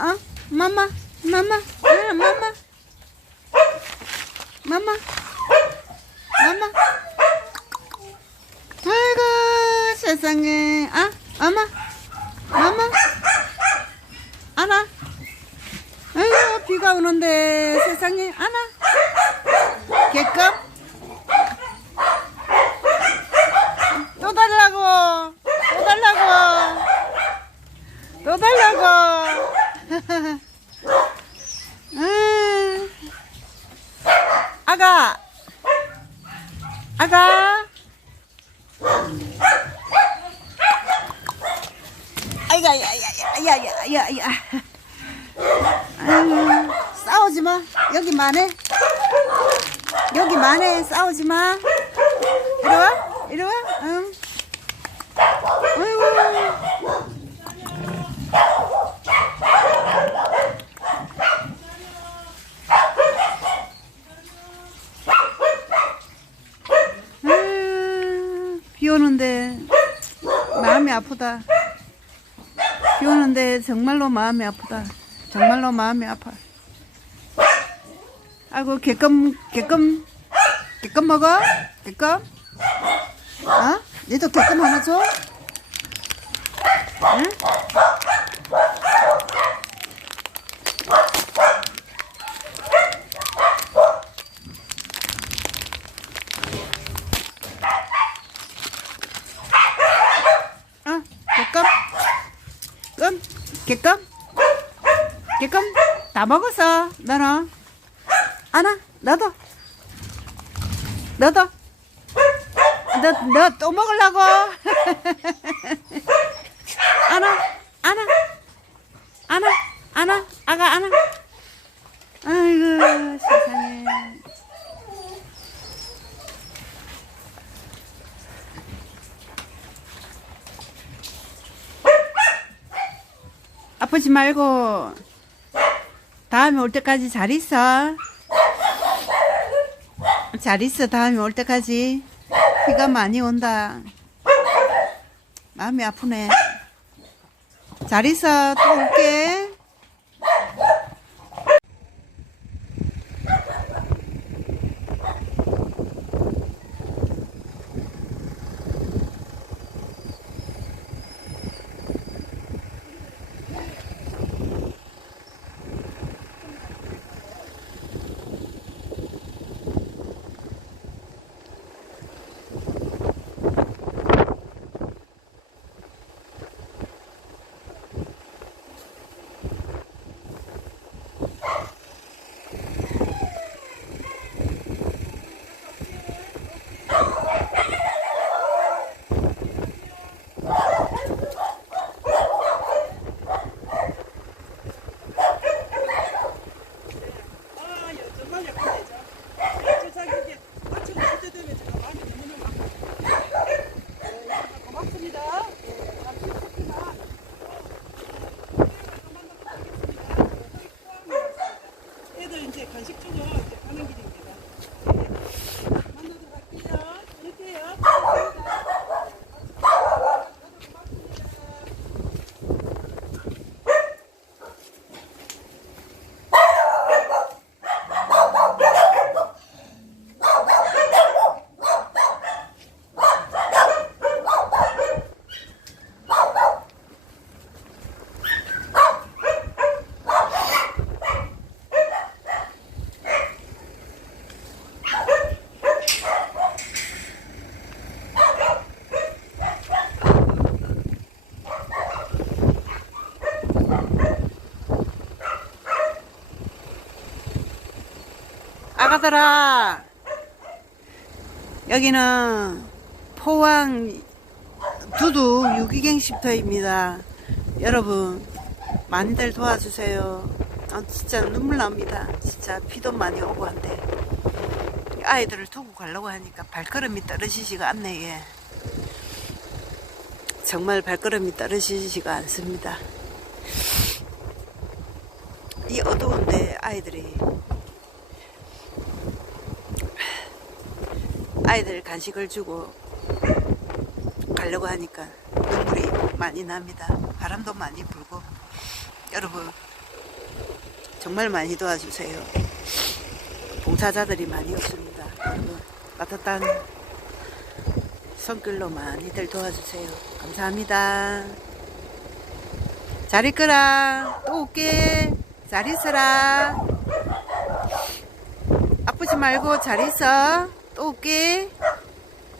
어? 마마, 마마, 아, 마마, 마마, 마마. 아이고, 세상에. 아, 마마, 마마. 안아. 아이고, 비가 오는데 세상에. 안아. 개껌. 또 달라고. 또 달라고. 또 달라고. 음. 아가. 아가. 아이가 야야야야야야. 싸우지 마. 여기 만 해. 여기 만 해. 싸우지 마. 이리 와. 이리 와. 응. 아이고. 음, 비 오는데 마음이 아프다. 비 오는데 정말로 마음이 아프다. 정말로 마음이 아파. 아이고 개껌 개껌 개껌 먹어? 개껌? 어? 얘도 개껌 하나 줘? 응? 어? 개껌? 껌? 개껌? 개껌? 다 먹었어. 너는? 안아 너도? 너도? 너 너 또 먹으려고? 안아 안아 안아 안아 아가 안아 아이고 세상에 아프지 말고 다음에 올 때까지 잘 있어. 잘 있어. 다음에 올 때까지. 비가 많이 온다. 마음이 아프네. 잘 있어. 또 올게. 아가들아. 여기는 포항 두두 유기갱 쉼터입니다. 여러분, 많이들 도와주세요. 아, 진짜 눈물 납니다. 진짜 비도 많이 오고 한데. 아이들을 두고 가려고 하니까 발걸음이 떨어지지가 않네, 예. 정말 발걸음이 떨어지지가 않습니다. 이 어두운데 아이들이 아이들 간식을 주고 가려고 하니까 눈물이 많이 납니다. 바람도 많이 불고 여러분 정말 많이 도와주세요. 봉사자들이 많이 없습니다. 여러분, 따뜻한 손길로 많이들 도와주세요. 감사합니다. 잘 있거라. 또 올게. 잘 있어라. 아프지 말고 잘 있어. 또 올게.